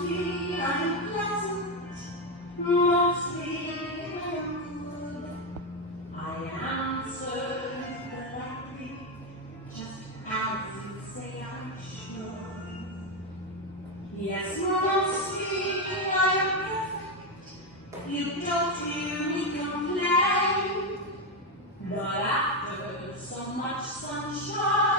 mostly unpleasant, mostly good. I answer gladly, just as you say I should. Yes, mostly I'm perfect. You don't hear me complain. But after so much sunshine,